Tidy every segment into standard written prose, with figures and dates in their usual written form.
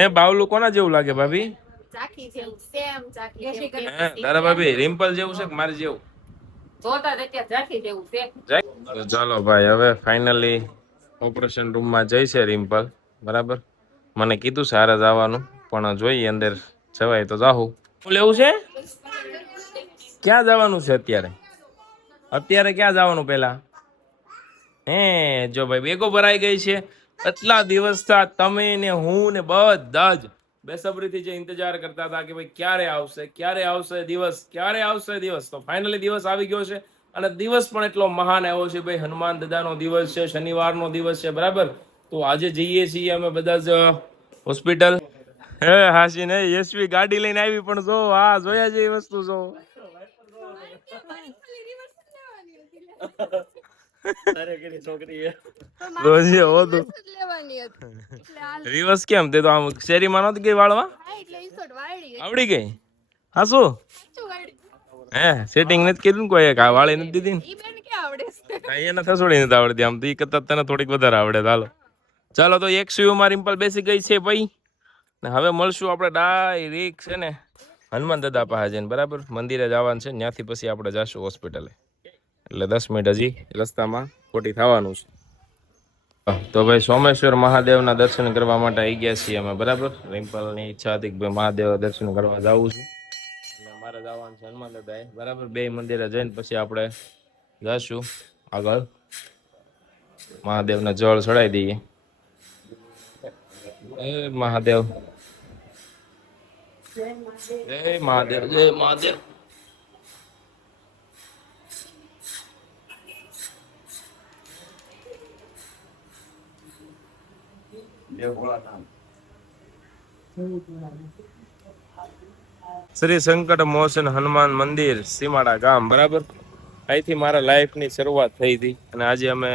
એ બાવલું કોના જેવું લાગે ભાભી? ચાકી જેવું સેમ ચાકી જેવું. તારા ભાભી રિમ્પલ જેવું છે કે મારી જેવું? જોતા જ અત્યારે ચાકી જેવું છે. તો ચાલો ભાઈ, હવે ફાઇનલી ઓપરેશન રૂમમાં જઈ છે રિમ્પલ. બરાબર, મને કીધું સારા જવાનું, પણ જોઈએ અંદર જવાય તો જાહું. શું લેવું છે? ક્યાં જવાનું છે અત્યારે? અત્યારે ક્યાં જવાનું પેલા? જો ભાઈ બેગો ભરાઈ ગઈ છે. એટલા દિવસ તમે ને હું ને બધા જ બેસબરીથી જે ઇંતજાર કરતા હતા કે ભાઈ ક્યારે આવશે, ક્યારે આવશે દિવસ, ક્યારે આવશે દિવસ. તો ફાઇનલી દિવસ આવી ગયો છે, અને દિવસ પણ એટલો મહાન આવ્યો છે ભાઈ. હનુમાન દાદાનો દિવસ છે, શનિવારનો દિવસ છે. બરાબર, તો આજે જઈએ છીએ અમે બધા જ હોસ્પિટલ. હે હાસી નહીં, યશવી ગાડી લઈને આવી, પણ જો હા જોયા જેવી વસ્તુ જો. રિવર્સ કેમ? તે તો આમ શેરીમાં નહોતી ગઈ વાળવા? આવડી ગઈ? હા શું? હે સેટિંગ નથી કર્યું ને કોઈ? એક આ વાળી નથી દીધી ને? એને થસોડી નથી આવડતી. આમ તો ઈ કરતા તને થોડીક વધારે આવડે. ચાલો તો એક સ્યુમાં રિમ્પલ બેસી ગઈ છે ભાઈ. ને હવે મળશું આપણે ડાયરેક્ટ છે ને હનુમાન દાદા પાસે જઈને. બરાબર, મંદિરે જવાનું છે, ત્યાંથી પછી આપણે જઈશું હોસ્પિટલે. એટલે 10 મિનિટ હજી રસ્તામાં ખોટી થવાનું છે. તો ભાઈ સોમેશ્વર મહાદેવના દર્શન કરવા માટે આવી ગયા છીએ અમે. બરાબર, રિમ્પલની ઈચ્છા હતી કે ભાઈ મહાદેવ દર્શન કરવા જવું છે, અને મારે જવાનું છે હનુમાન દાદાએ. બરાબર, બે મંદિરે જઈને પછી આપણે જઈશું આગળ, મહાદેવને જળ ચડાવી દઈએ. એ મહાદેવ, જય મહાદેવ, જય મહાદેવ. શ્રી સંકટ મોચન હનુમાન મંદિર, સીમાડા ગામ. બરાબર, અહીંથી મારા લાઈફની શરૂઆત થઈ હતી, અને આજે અમે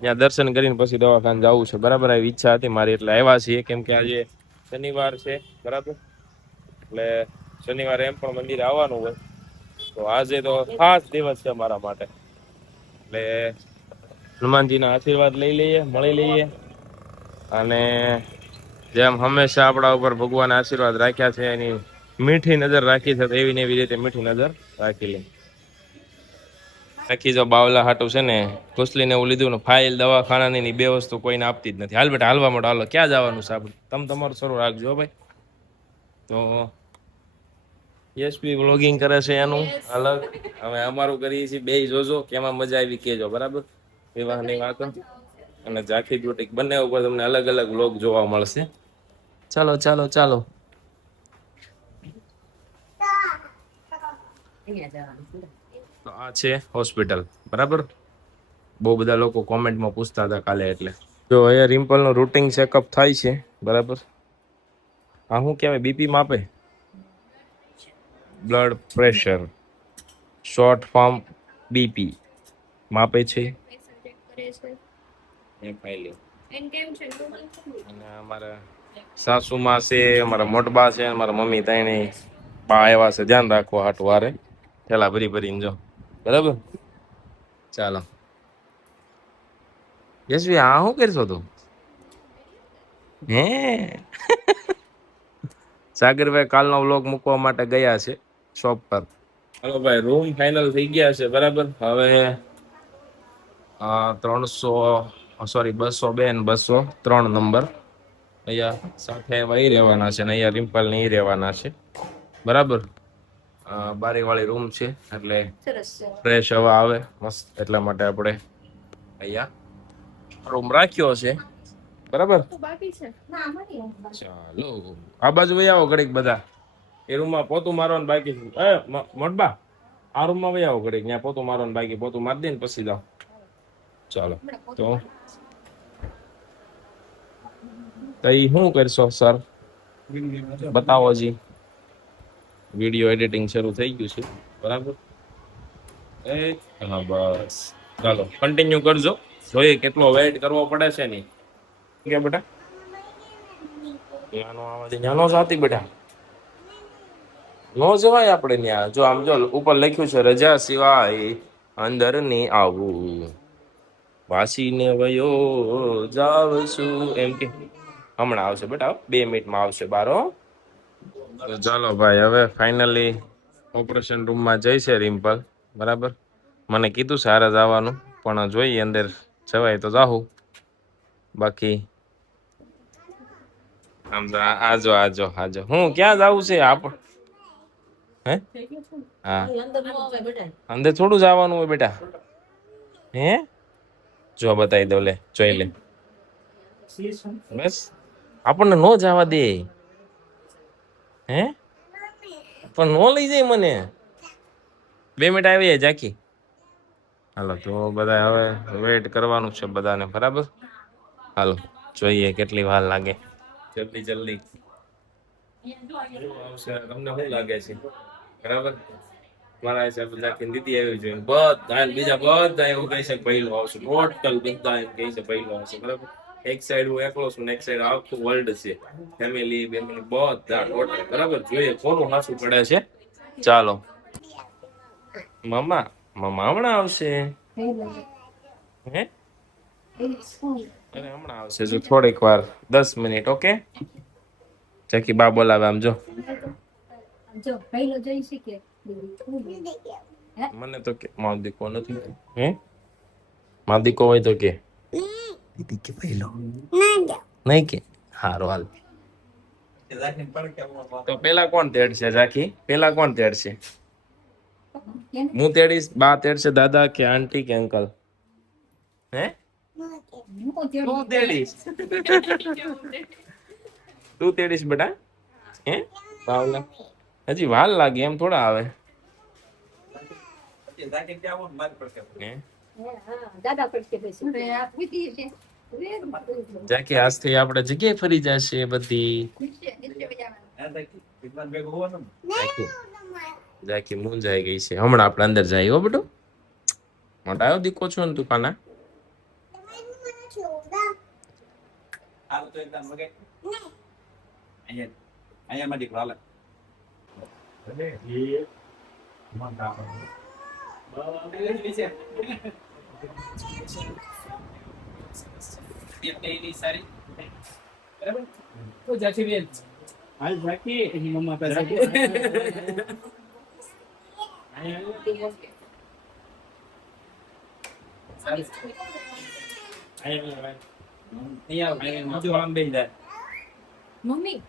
ત્યાં દર્શન કરીને પછી દવાખાને જવું છે. બરાબર, આવી ઈચ્છા હતી મારી, એટલે આવ્યા છીએ. કેમ કે આજે શનિવાર છે. બરાબર, એટલે શનિવારે એમ પણ મંદિરે આવવાનું હોય, તો આજે તો ખાસ દિવસ છે મારા માટે. એટલે હનુમાનજીના આશીર્વાદ લઈ લઈએ, મળી લઈએ, અને જેમ હંમેશા આપણા ઉપર ભગવાન આશીર્વાદ રાખ્યા છે, એની મીઠી નજર રાખી છે, તો એવી ને એવી રીતે મીઠી નજર રાખી લે. રાખી જો બાવલા હાટું છે ને કુસલીને એવું લીધું ને, ફાઇલ દવાખાનાની બે વસ્તુ કોઈને આપતી જ નથી. હાલ બેટા, હાલવા માંડો, હાલો. ક્યાં જવાનું છે આપણે? તમે તમારું શરૂ રાખજો ભાઈ. તો યશવી વ્લોગિંગ કરે છે એનું અલગ, અમે અમારું કરીએ છીએ. બે જોજો કેમાં મજા આવી કેજો. બરાબર, વિવાહની વાતો અને ઝાંખી બ્યુટી બંને ઉપર તમને અલગ અલગ વ્લોગ જોવા મળશે. ચાલો ચાલો ચાલો. આ છે હોસ્પિટલ. બરાબર, બહુ બધા લોકો કોમેન્ટમાં પૂછતા હતા કાલે, એટલે જો અહીંયા રિમ્પલનું રૂટીન ચેકઅપ થાય છે. બરાબર, આ શું કહેવાય? બીપી માપે, blood pressure, short form BP માપે છે. અને અમારા સાસુમાં છે, અમારા મોટબા છે, અમારા મમ્મી ત્રણે બા આવ્યા છે ધ્યાન રાખવા હાટું. વારે થેલા ભરી ભરીને જો. બરાબર, ચાલો. યશવી, આ શું કરશો તું? હે સાગરભાઈ કાલનો વ્લોગ મૂકવા માટે ગયા છે શોપ પર. હાલો ભાઈ, રૂમ ફાઇનલ થઈ ગયા છે. બરાબર, હવે 202 ને 203 નંબર અહીંયા સાથે વહી રહેવાના છે, ને અહીંયા રિમ્પલ નહીં રહેવાના છે. બરાબર, બારી વાળી રૂમ છે, એટલે ફ્રેશ હવા આવે મસ્ત, એટલા માટે આપણે અહીંયા રૂમ રાખ્યો છે. બરાબર, ચાલો આ બાજુ વહી આવો ઘડીક બધા. એ રૂમમાં પોતું મારવાનું બાકી છે. મોટબા, આ રૂમમાં વહી આવો ઘડીક, ત્યાં પોતું મારવાનું બાકી. પોતું મારી દે ને પછી જાઓ. ચાલો તો તઈ શું કરશો સર? બતાવો જી. વિડીયો એડિટિંગ શરૂ થઈ ગયું છે. બરાબર, હા બસ, ચાલો કન્ટિન્યુ કરજો. જોઈએ કેટલો વેઇટ કરવો પડે છે ને. કે બેટા નાનો આવાજ નાનો સાથી બેટા નો જવાય આપણે ત્યાં. જો આમ જો ઉપર લખ્યું છે રજા સિવાય અંદર ની આવું, વાસીને વયો જાવ છું એમ કે. હમણાં આવશે બેટા 2 મિનિટમાં આવશે બાર હો. તો ચાલો ભાઈ હવે ફાઇનલી ઓપરેશન રૂમમાં જઈ છે રિમ્પલ બરાબર. મને કીધું સારા જવાનું પણ જોઈએ અંદર જવાય તો જાહું બાકી આમ તો આજો આજો આજો હું ક્યાં જાવું છે આપ હે હા અંદર થોડું જવાનું હોય બેટા હે જો બતાવી દો લે જોઈ લે બસ આપણને નો જવા દે હે પણ નો લઈ જાય મને 2 મિનિટ આવી જાય જાકી હાલો તો બધા હવે વેઇટ કરવાનું છે બધાને બરાબર હાલો જોઈએ કેટલી વાર લાગે જલ્દી જલ્દી આવશે તમને શું લાગે છે બરાબર મારા હિસાબે જાકી દીદી આવી જોઈએ બધા બીજા બધા એવું કહે છે પહેલું આવશે ટોટલ બધા એમ કહે છે પહેલું આવશે બરાબર એક સાઈડ હું એકલો છું ને એક સાઈડ આખું વર્લ્ડ છે ફેમિલી બેમિલી બધા ટોટલ બરાબર જોઈએ કોનું હાસું પડે છે ચાલો મમ્મા મમ્મા હમણાં આવશે હે અરે હમણાં આવશે જો થોડીક વાર 10 મિનિટ ઓકે જાકી બા બોલાવે આમ જો મને તો કે મારો દીકો નથી હે મારો દીકો હોય તો કે દીદી કે પહેલો નહીં કે હારો હાલ તો પેલા કોણ તેડશે જાકી પેલા કોણ તેડશે હું તેડીશ બા તેડશે દાદા કે આંટી કે અંકલ હે તું તેડીશ તું તેડીશ બેટા હે બાવલા હજી વાર લાગે એમ થોડા આવે હે જાકી આજથી આપણે જગ્યાએ ફરી જશે બધી જાકી મૂંઝાઈ ગઈ છે હમણાં આપણે અંદર જાય હો બેટો મોટા આવ્યો દીકો છો ને તું કાના મમ્મી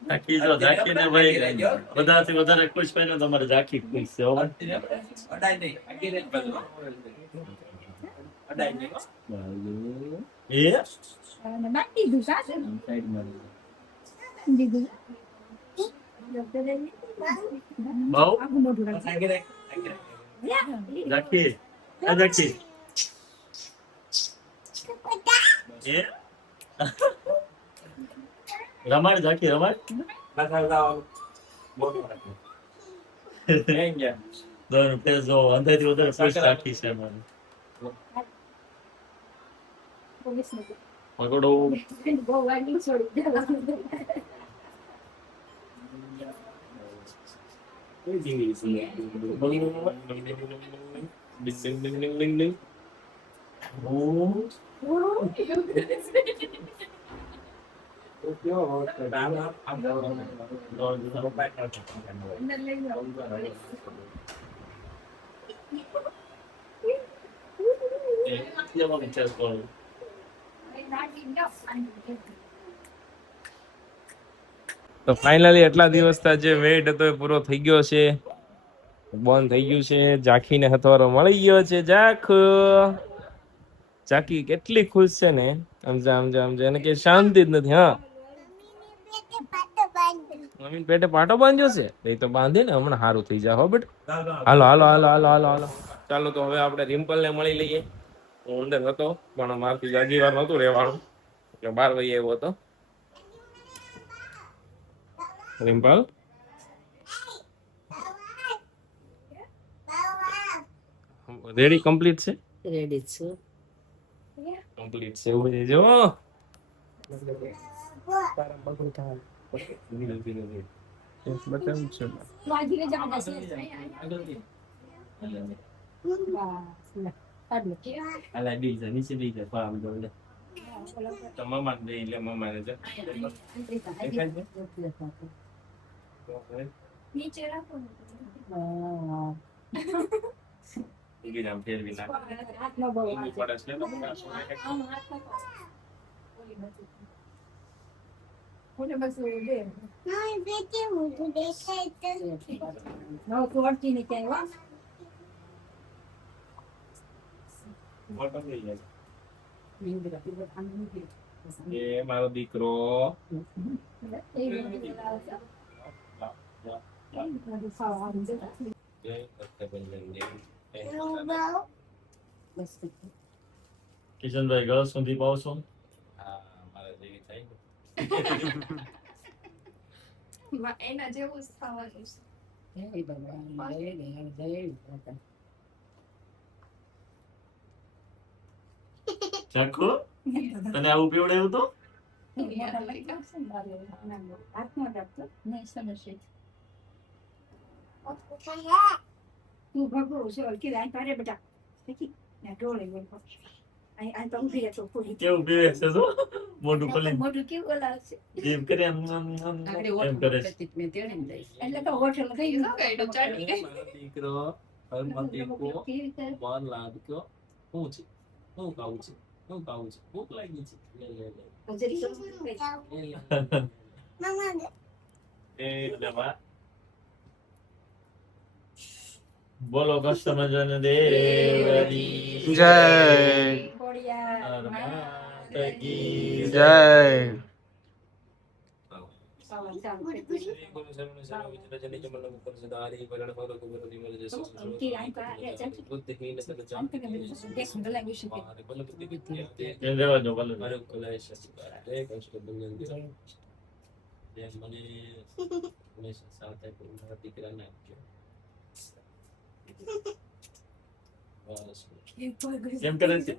જાકી જો જાકી ને ભાઈ બધાથી વધારે ખુશ હોય ને તમારે જાકી ખુશ છે હો. એ બહુ જાકી આ જાકી એ રમાડ જાકી રમાડ દોન ફેસ જો અંદરથી વધારે ખુશ જાકી છે મને મગડો તો ફાઇનલી એટલા દિવસ જે વેઇટ હતો એ પૂરો થઈ ગયો છે બંધ થઈ ગયું છે જાખીને હથવારો મળી ગયો છે જાખ ચાકી કેટલી ખુશ છે ને, સમજા એને કે શાંતિ જ નથી. હા, મમ્મી પેટે પાટો બાંધ્યો છે, એ તો બાંધે ને, હમણાં સારું થઈ જાય. હો બેટા, હાલો હાલો હાલો હાલો હાલો હાલો. ચાલો તો હવે આપણે રિમ્પલ ને મળી લઈએ. હું અંદર હતો પણ મારથી જાજી વાર નહોતું રહેવાનું, એટલે 12 વાગે આવ્યો હતો. રિમ્પલ રેડી કમ્પ્લીટ છે, રેડી છું. કમ્પ્લીટ છે એવું છે જો. બતાવું છે વાગીને જાડા છે. બસ, આટલું કે અલા બી જા નીચે બી જા પામ દોલે તો મમ્મા દે એટલે મમ્મા ને નીચે રાખો ને. ગીરામ ફેરવી નાખ. હાથમાં બહુ ઊંઘી પડે છે ને આમ હાથ નાખો. ઓલી બાજુ. ઓલી બાજુ દે. નવો કોર્ટી ને ક્યાંય વા. મોટો થઈ જાય. નીંદરા પીવા આમ નીકળી. એ મારો દીકરો. એ નીંદરા બધું ખાવા આવી જતા. જય ભક્તબંધન દેવ. બસ. કિશનભાઈ ગળો સુધી પાવશો હા, મારા જેવી થાય ને. એના જેવું જ ખાવાનું છે. જય ભગવાન, જય દેવ, જય ભગવાન. ચાખો તને આવું પીવડાવ્યું તો હાથમાં રાખતો નહીં સમજશે. તું ભગવો છે કે આ તારે બેટા દેખી ના ડોળે બોલ આ તો ઊભી રહેતો કોઈ કેવું પીવે છે તો મોઢું ખોલી મોઢું કેવું ઓલાવશે જીભ કરે એમ કરે છે. એટલે તો હોટલ ગઈ મારો દીકરો હરમત દીકરો બાર લાગ્યો. હું છે, હું ખાવું છે, હું ખાવું છે, ભૂખ લાગી છે, લે લે લે. એ લેવા બોલો કસ્ટમર દેવની જય માતકી જય કેમ રહેવા દો ભલે કેમ કરે છે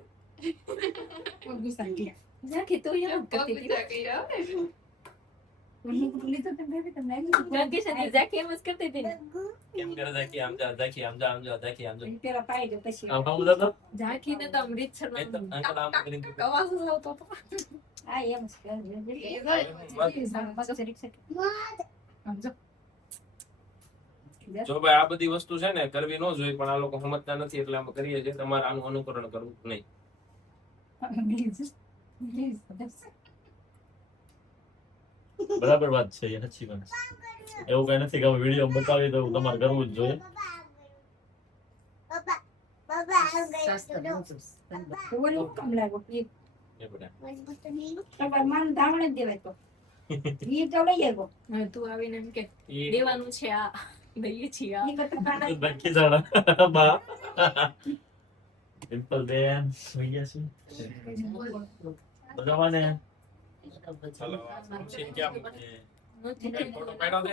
રાખી તો યાદ કરતી હતી ભૂલી તો તમને જાકી એમ જ કરતી હતી ને કેમ કરે ઝાકી આમ જા ઝાકી આમ જા આમ જા ઝાકી આમ જા પેલા પાઈ દો પછી આમ આમ દાદા ઝાંખીને તો અમૃત એ તો અંકલ આમ કરીને અવાજ જ આવતો હતો હા એમ જ સમજો જો ભાઈ આ બધી વસ્તુ છે ને કરવી ન જોઈએ પણ આ લોકો સમજતા નથી એટલે અમે કરીએ છીએ. તમારે આનું અનુકરણ કરવું નહીં. બરાબર વાત છે એ સાચી વાત છે. એવું કઈ નથી કે અમે વિડીયો બતાવી તો તમારે કરવું જ જોઈએ. કામ લાગો એ બધા તમારે મારું ધાવણ જ દેવાય તો ઈ તો લઈ આવ્યો તું આવીને એમ કે ઈ દેવાનું છે આ દઈએ છીએ આ નક્કી જાણા બા પિમ્પલ બેન હોઈ ગયા છે બધાને ચાલો મશીન ક્યાં મૂકી? ફોટો પાડો દે.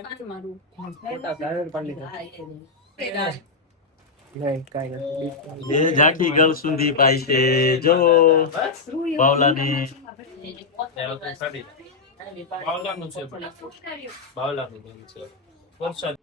બે ઝાંખી ગળ સુધી પાય છે જો બાવલાની ત્યારે તું કાઢી લે. બાવલાનું છે બેટા. બાવલાનું બેન છે. વરસાદ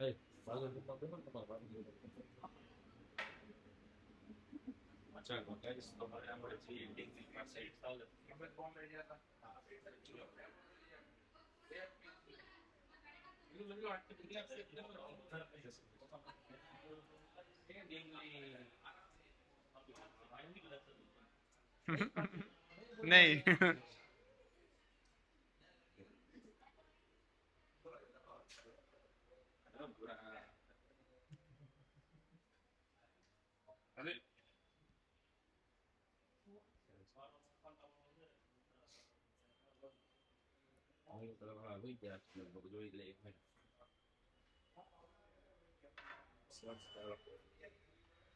નહીં.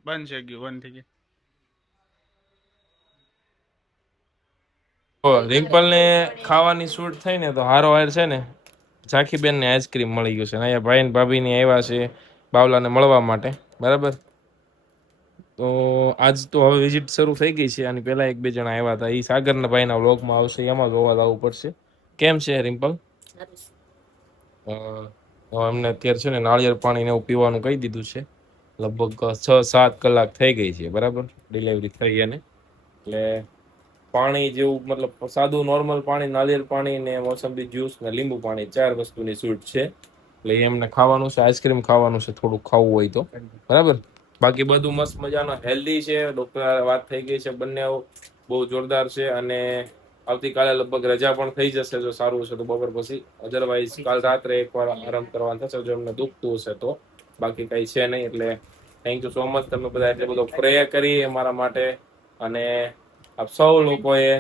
બંધ છે ગયું, બંધ થઈ ગયું. રિમ્પલ ને ખાવાની શૂટ થઈ ને તો હારો હાર છે ને ઝાંખીબેન ને આઈસ્ક્રીમ મળી ગયું છે ને અહીંયા ભાઈ ને ભાભી ની આવ્યા છે બાવલાને મળવા માટે, બરાબર. તો આજ તો હવે વિઝિટ શરૂ થઈ ગઈ છે. આની પહેલા એક બે જણા આવ્યા હતા, એ સાગરના ભાઈના વ્લોગમાં આવશે, એમાં જોવા આવવું પડશે. કેમ છે રિમ્પલ? એમને અત્યારે છે ને નાળિયેર પાણી ને એવું પીવાનું કહી દીધું છે. લગભગ 6-7 કલાક થઈ ગઈ છે, બરાબર, ડિલિવરી થઈ એને. એટલે પાણી જેવું, મતલબ સાદું નોર્મલ પાણી, નાળિયેર પાણી ને મોસંબી જ્યુસ ને લીંબુ પાણી, 4 વસ્તુની છૂટ છે. એટલે એમને ખાવાનું છે, આઈસ્ક્રીમ ખાવાનું છે, થોડું ખાવું હોય તો, બરાબર. બાકી બધું મસ્ત મજાનો હેલ્ધી છે. ડોક્ટર વાત થઈ ગઈ છે, બંને બહુ જોરદાર છે. અને આવતીકાલે લગભગ રજા પણ થઈ જશે જો સારું હશે તો બપોર પછી. અધરવાઇઝ કાલ રાત્રે એકવાર આરામ કરવાનું થશે જો એમને દુખતું હશે તો. બાકી કઈ છે નહીં. એટલે થેન્ક યુ સો મચ, તમે બધા એટલે બધો પ્રે કરી અમારા માટે. અને આપ સૌ લોકોએ,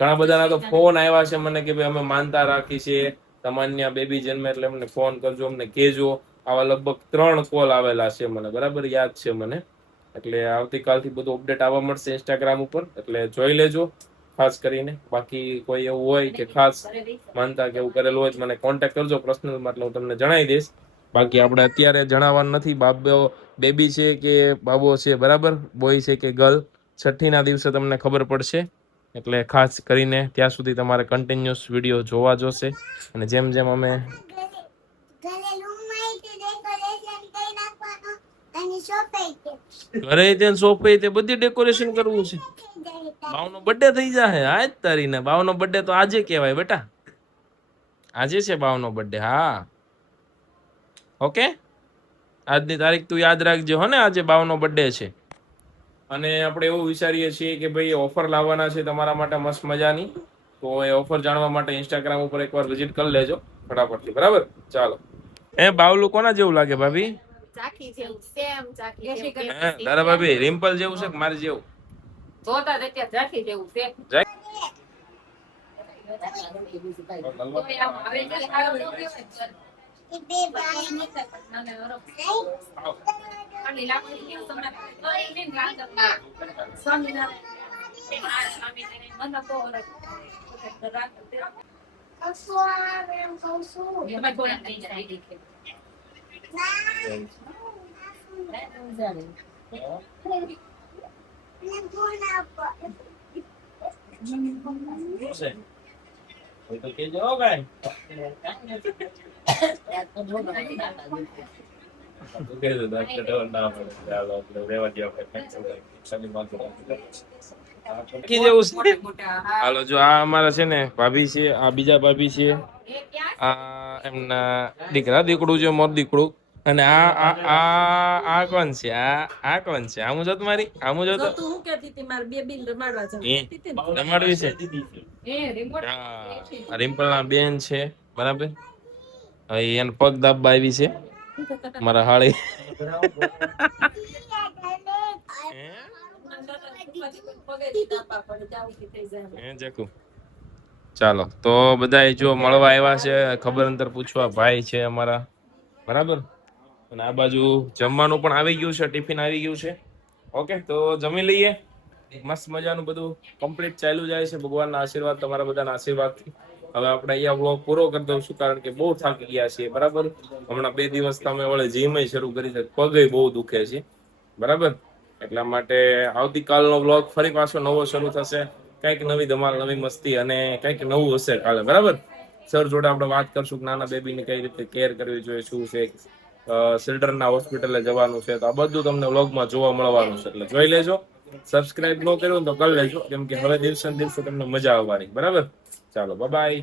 ઘણા બધાના તો ફોન આવ્યા છે મને કે ભાઈ અમે માનતા રાખી છે, તમાન્ય બેબી જન્મે એટલે અમને ફોન કરજો, અમને કહેજો. આવા લગભગ 3 કોલ આવેલા છે મને, બરાબર યાદ છે મને. એટલે આવતીકાલથી બધું અપડેટ આવવા મળશે ઇન્સ્ટાગ્રામ ઉપર, એટલે જોઈ લેજો ખાસ કરીને. બાકી કોઈ એવું હોય કે ખાસ માનતા કે એવું કરેલું હોય તો મને કોન્ટેક્ટ કરજો પર્સનલમાં, એટલે હું તમને જણાવી દઈશ. બાકી આપણે અત્યારે જણાવવાનું નથી બાબો બેબી છે કે બાબો છે, બરાબર, બોય છે કે ગર્લ. છઠ્ઠીના દિવસે તમને ખબર પડશે. એટલે ખાસ કરીને ત્યાં સુધી તમારે કન્ટિન્યુઅસ વિડીયો જોવા જોશે. અને જેમ જેમ અમે ઘરે ત્યાં સોફે તે બધી ડેકોરેશન કરવું છે. બાવનો બર્થડે થઈ જાય આજ તારીને. બાવનો બર્થડે તો આજે કહેવાય બેટા, આજે છે બાવનો બર્થડે. હા ઓકે, આજની તારીખ તું યાદ રાખજે હો ને, આજે બાવનો બર્થડે છે. અને આપણે એવું વિચારીએ છીએ કે ભાઈ ઓફર લાવવાના છે તમારા માટે મસ્ત મજાની. તો એ ઓફર જાણવા માટે ઇન્સ્ટાગ્રામ ઉપર એકવાર વિઝિટ કરી લેજો ફટાફટથી, બરાબર. ચાલો, એ બાવલું કોના જેવું લાગે ભાભી? ઝાંખી જેવું, સેમ ઝાંખી જેવું. હે તારા ભાભી રિમ્પલ જેવું છે કે મારી જેવું? જોતા જ અત્યારે ઝાંખી જેવું છે. કોઈ આમ આવે એટલે સારું ન કહેવાય. અને લાકડી કેવું તમને કોઈ નહીં લાગતા. સ્વામિનારાયણ આ સ્વામિનારાયણ મને બહુ રાખતે. એમાં થોડા થઈ જાય દીકે. તો કેજો હો ભાઈ. હાલો, જો આ અમારા છે ને ભાભી છે, આ બીજા ભાભી છે, આ એમના દીકરા દીકડું છે, મોર દીકડું. અને આ કોણ છે? આ કોણ છે? આમું જો તમારી આમું જો તો તું હું કહેતી હતી મારે બેબી રમાડવા જવું રમાડવી છે. એ રિમોટ હા, રિમ્પલ ના બેન છે, બરાબર. હવે એને પગ દાબવા આવી છે મારા હાળી. ચાલો, તો બધા જો મળવા આવ્યા છે, ખબર અંતર પૂછવા ભાઈ છે અમારા, બરાબર. અને આ બાજુ જમવાનું પણ આવી ગયું છે, ટિફિન આવી ગયું છે. ઓકે, તો જમી લઈએ. મસ્ત મજાનું બધું કમ્પ્લીટ ચાલ્યું જાય છે ભગવાનના આશીર્વાદ, તમારા બધાના આશીર્વાદથી. હવે આપણે અહીંયા વ્લોગ પૂરો કરી દઉં કારણ કે બહુ થાકી ગયા છીએ, બરાબર. હમણાં 2 દિવસ તમે વળે જીમ શરૂ કરી છે, પગે બહુ દુખે છે, બરાબર. એટલા માટે આવતીકાલનો વ્લોગ ફરી પાછો નવો શરૂ થશે. કંઈક નવી ધમાલ, નવી મસ્તી અને કંઈક નવું હશે કાલે, બરાબર. સર જોડે આપણે વાત કરશું કે નાના બેબીને કઈ રીતે કેર કરવી જોઈએ, શું છે ચિલ્ડ્રનના હોસ્પિટલે જવાનું છે. તો આ બધું તમને વ્લોગમાં જોવા મળવાનું છે, એટલે જોઈ લેજો. સબસ્ક્રાઇબ ન કર્યું તો કરી લેજો, કેમ કે હવે દિવસે ને દિવસે તમને મજા આવવાની. બરાબર, ચાલો બાય બાય.